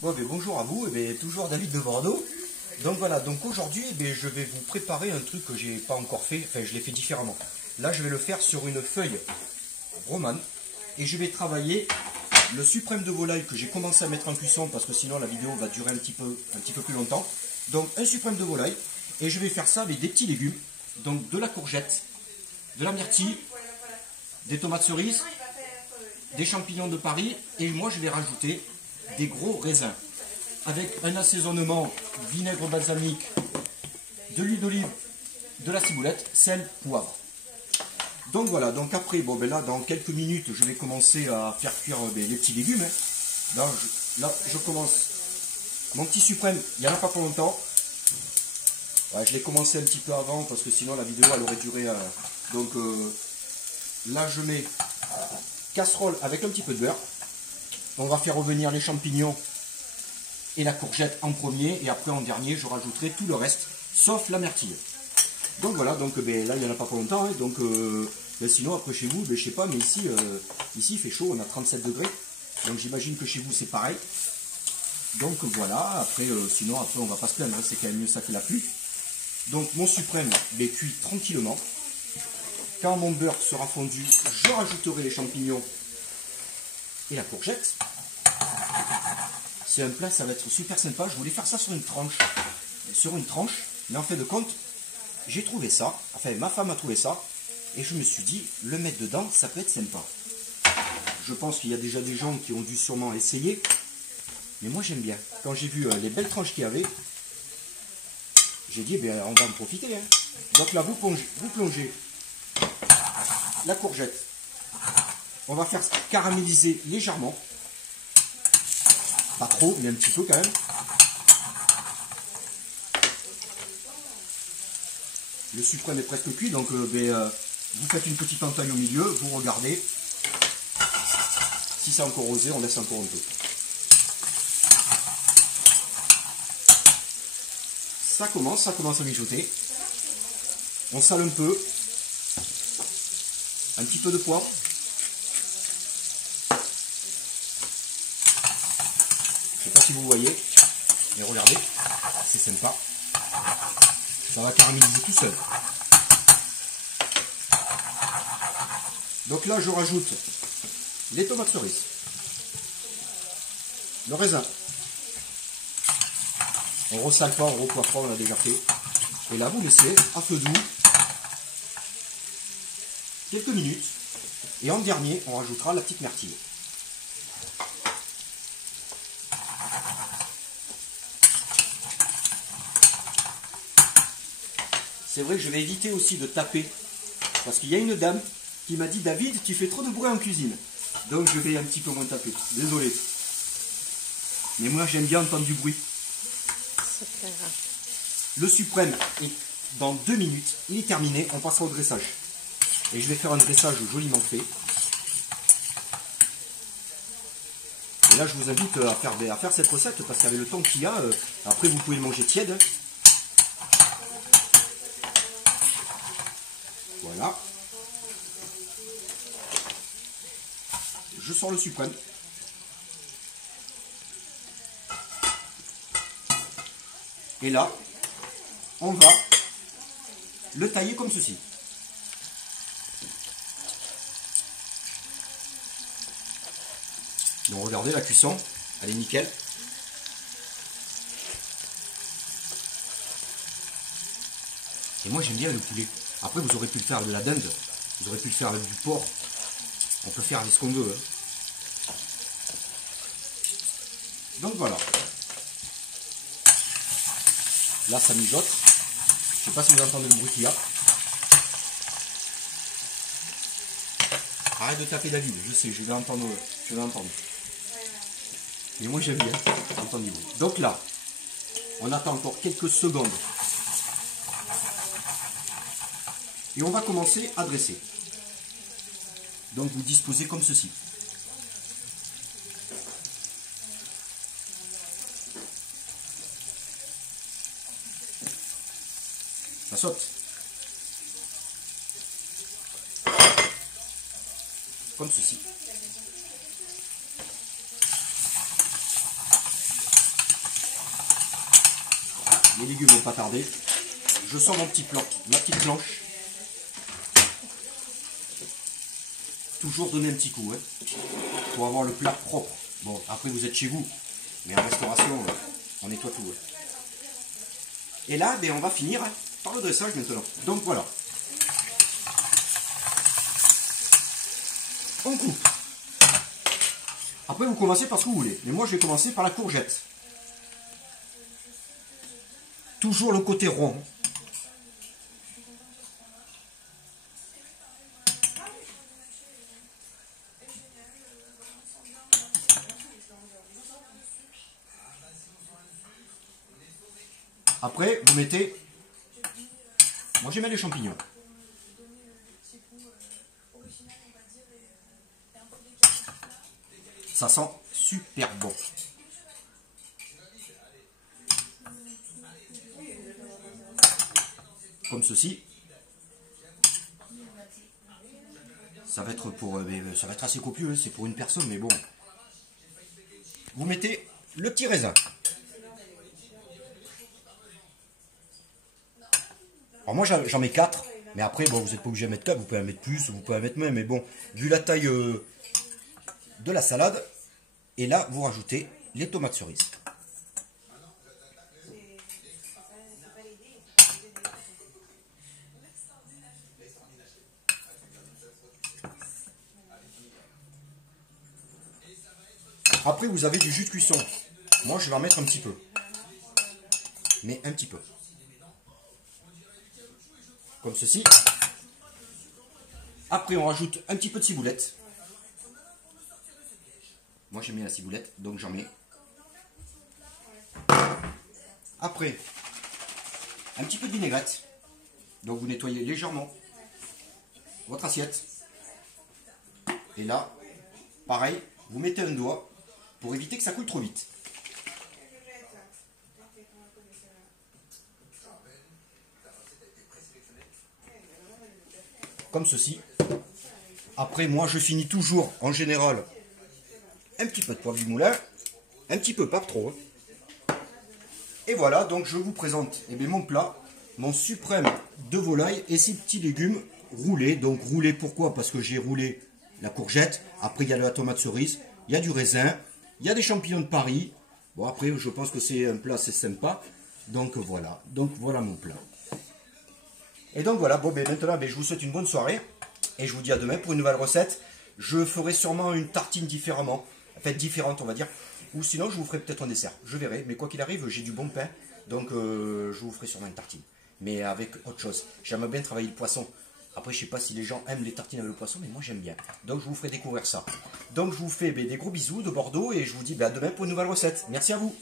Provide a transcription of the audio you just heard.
Bon, bonjour à vous, toujours David de Bordeaux. Donc voilà, donc aujourd'hui je vais vous préparer un truc que j'ai pas encore fait, enfin je l'ai fait différemment. Là je vais le faire sur une feuille romane et je vais travailler le suprême de volaille que j'ai commencé à mettre en cuisson parce que sinon la vidéo va durer un petit peu plus longtemps. Donc un suprême de volaille et je vais faire ça avec des petits légumes, donc de la courgette, de la myrtille, des tomates cerises, des champignons de Paris et moi je vais rajouter des gros raisins avec un assaisonnement vinaigre balsamique, de l'huile d'olive, de la ciboulette, sel, poivre. Donc voilà, donc après, là dans quelques minutes je vais commencer à faire cuire les petits légumes. Là je commence mon petit suprême, il n'y en a pas pour longtemps. Ouais, je l'ai commencé un petit peu avant parce que sinon la vidéo elle aurait duré. Là je mets casserole avec un petit peu de beurre. On va faire revenir les champignons et la courgette en premier et après en dernier je rajouterai tout le reste sauf la myrtille. Donc voilà, donc là il n'y en a pas pour longtemps, hein, donc sinon après chez vous, je sais pas, mais ici il fait chaud, on a 37 degrés, donc j'imagine que chez vous c'est pareil. Donc voilà, après sinon après on va pas se plaindre, hein, c'est quand même mieux ça que la pluie. Donc mon suprême cuit tranquillement. Quand mon beurre sera fondu, je rajouterai les champignons et la courgette. C'est un plat, ça va être super sympa. Je voulais faire ça sur une tranche, mais en fin de compte, j'ai trouvé ça, enfin ma femme a trouvé ça, et je me suis dit, le mettre dedans, ça peut être sympa. Je pense qu'il y a déjà des gens qui ont dû sûrement essayer, mais moi j'aime bien. Quand j'ai vu les belles tranches qu'il y avait, j'ai dit, on va en profiter. Hein. Donc là, vous plongez la courgette. On va faire caraméliser légèrement. Pas trop, mais un petit peu quand même. Le suprême est presque cuit, donc vous faites une petite entaille au milieu, vous regardez. Si c'est encore rosé, on laisse encore un peu. Ça commence à mijoter. On sale un peu. Un petit peu de poivre. Je ne sais pas si vous voyez, mais regardez, c'est sympa. Ça va caraméliser tout seul. Donc là, je rajoute les tomates cerises, le raisin. On ne ressale pas, on ne recoiffe pas, on l'a déjà fait. Et là, vous laissez à feu doux quelques minutes. Et en dernier, on rajoutera la petite myrtille. C'est vrai que je vais éviter aussi de taper, parce qu'il y a une dame qui m'a dit « David, tu fais trop de bruit en cuisine ». Donc je vais un petit peu moins taper, désolé. Mais moi j'aime bien entendre du bruit. Le suprême est dans 2 minutes, il est terminé, on passera au dressage. Et je vais faire un dressage joliment fait. Et là je vous invite à faire cette recette, parce qu'avec le temps qu'il y a, après vous pouvez le manger tiède. Voilà. Je sors le suprême. Et là, on va le tailler comme ceci. Donc regardez la cuisson, elle est nickel. Et moi j'aime bien le poulet. Après, vous aurez pu le faire de la dinde, vous aurez pu le faire avec du porc. On peut faire ce qu'on veut. Hein. Donc voilà. Là, ça mijote. Je ne sais pas si vous entendez le bruit qu'il y a. Arrête de taper David, je sais, je vais entendre. Mais moi, j'aime bien entendre du bruit. Donc là, on attend encore quelques secondes. Et on va commencer à dresser. Donc vous disposez comme ceci. Ça saute. Comme ceci. Les légumes vont pas tarder. Je sors mon petit plan, ma petite planche. Toujours donner un petit coup, hein, pour avoir le plat propre. Bon, après vous êtes chez vous, mais en restauration, on nettoie tout. Ouais. Et là, ben, on va finir par le dressage maintenant. Donc voilà. On coupe. Après, vous commencez par ce que vous voulez. Mais moi, je vais commencer par la courgette. Toujours le côté rond. Après, vous mettez... Moi, j'aime bien les champignons. Ça sent super bon. Comme ceci. Ça va être ça va être assez copieux, c'est pour une personne, mais bon. Vous mettez le petit raisin. Alors moi j'en mets 4, mais après bon, vous n'êtes pas obligé de mettre 4, vous pouvez en mettre plus, vous pouvez en mettre moins, mais bon, vu la taille de la salade, et là vous rajoutez les tomates cerises. Après vous avez du jus de cuisson. Moi je vais en mettre un petit peu. Mais un petit peu. Comme ceci. Après on rajoute un petit peu de ciboulette. Moi j'aime bien la ciboulette, donc j'en mets. Après, un petit peu de vinaigrette. Donc vous nettoyez légèrement votre assiette. Et là, pareil, vous mettez un doigt pour éviter que ça coule trop vite. Comme ceci. Après, moi, je finis toujours, en général, un petit peu de poivre du moulin. Un petit peu, pas trop. Et voilà, donc je vous présente mon plat, mon suprême de volaille et ces petits légumes roulés. Donc roulés, pourquoi? Parce que j'ai roulé la courgette. Après, il y a de la tomate cerise, il y a du raisin, il y a des champignons de Paris. Bon, après, je pense que c'est un plat assez sympa. Donc voilà mon plat. Et donc voilà, bon, maintenant, je vous souhaite une bonne soirée. Et je vous dis à demain pour une nouvelle recette. Je ferai sûrement une tartine différemment. En fait, différente, on va dire. Ou sinon, je vous ferai peut-être un dessert. Je verrai. Mais quoi qu'il arrive, j'ai du bon pain. Donc, je vous ferai sûrement une tartine. Mais avec autre chose. J'aime bien travailler le poisson. Après, je ne sais pas si les gens aiment les tartines avec le poisson, mais moi, j'aime bien. Donc, je vous ferai découvrir ça. Donc, je vous fais des gros bisous de Bordeaux. Et je vous dis à demain pour une nouvelle recette. Merci à vous.